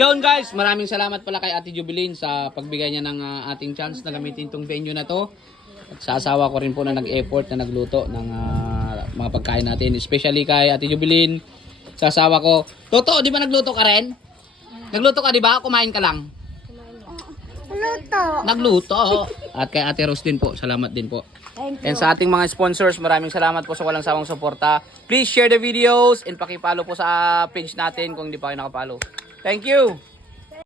Yun guys, maraming salamat pala kay Ate Jubilin sa pagbigay niya ng ating chance na gamitin itong venue na to. At sa asawa ko rin po na nag-effort na nagluto ng mga pagkain natin. Especially kay Ate Jubilin, sa asawa ko. Toto, di ba nagluto ka rin? Nagluto ka di ba? Kumain ka lang? Nagluto. At kay Ate Rose din po, salamat din po. And sa ating mga sponsors, maraming salamat po sa walang sawang suporta. Please share the videos and paki-follow po sa page natin kung hindi pa kayo nakapollow. Thank you!